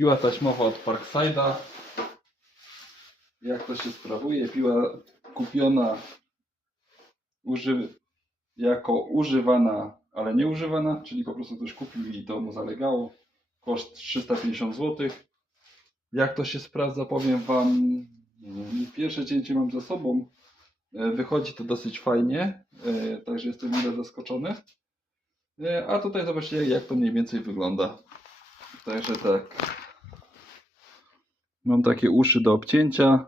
Piła taśmowa od Parkside'a. Jak to się sprawuje? Piła kupiona uży... jako używana, ale nie używana, czyli po prostu ktoś kupił i to mu zalegało. Koszt 350 zł. Jak to się sprawdza, powiem Wam. mm, Pierwsze cięcie mam za sobą. E, Wychodzi to dosyć fajnie, e, także jestem mile zaskoczony. E, A tutaj zobaczcie, jak to mniej więcej wygląda. Także tak. Mam takie uszy do obcięcia.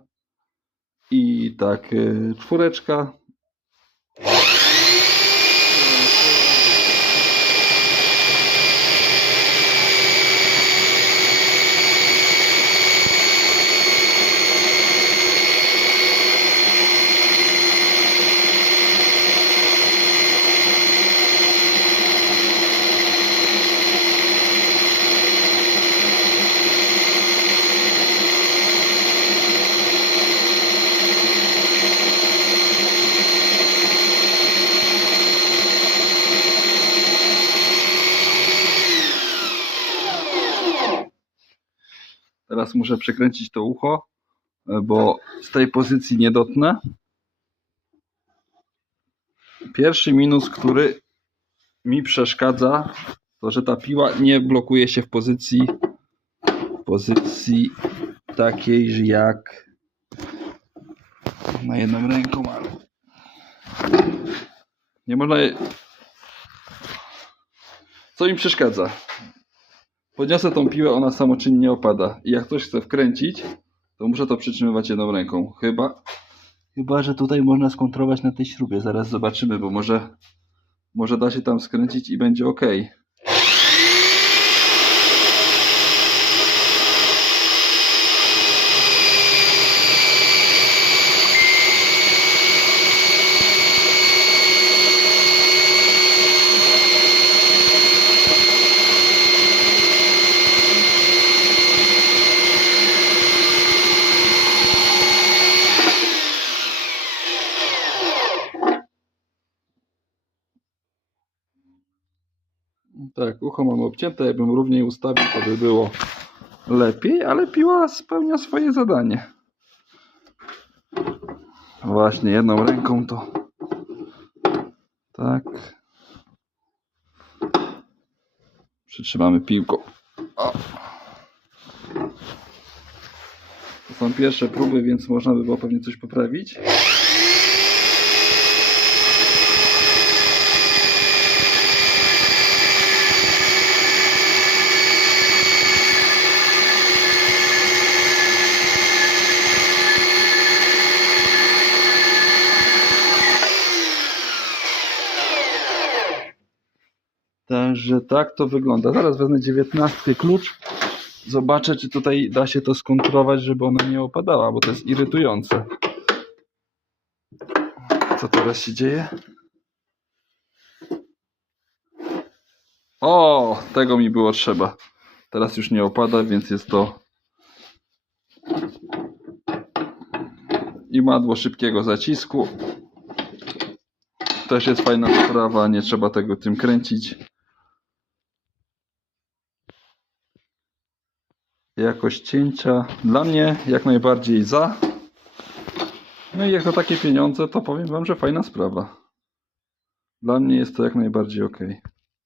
I tak, e, czwóreczka. Teraz muszę przekręcić to ucho, e, bo z tej pozycji nie dotnę. Pierwszy minus, który mi przeszkadza, to że ta piła nie blokuje się w pozycji pozycji takiej, jak na jedną ręką, ale nie można. Co mi przeszkadza? Podniosę tą piłę, ona samoczynnie opada. I jak ktoś chce wkręcić, to muszę to przytrzymywać jedną ręką. Chyba, chyba że tutaj można skontrować na tej śrubie. Zaraz zobaczymy, bo może, może da się tam skręcić i będzie ok. Tak, ucho mam obcięte. Jakbym równiej ustawił, to by było lepiej, ale piła spełnia swoje zadanie. Właśnie, jedną ręką to tak. Przytrzymamy piłką. O. To są pierwsze próby, więc można by było pewnie coś poprawić. Także tak to wygląda. Zaraz wezmę 19 klucz. Zobaczę, czy tutaj da się to skontrolować, żeby ona nie opadała, bo to jest irytujące. Co teraz się dzieje? O, tego mi było trzeba. Teraz już nie opada, więc jest to i madło szybkiego zacisku. Też jest fajna sprawa, nie trzeba tego tym kręcić. Jakość cięcia dla mnie jak najbardziej za. No i jak to takie pieniądze, to powiem Wam, że fajna sprawa. Dla mnie jest to jak najbardziej ok.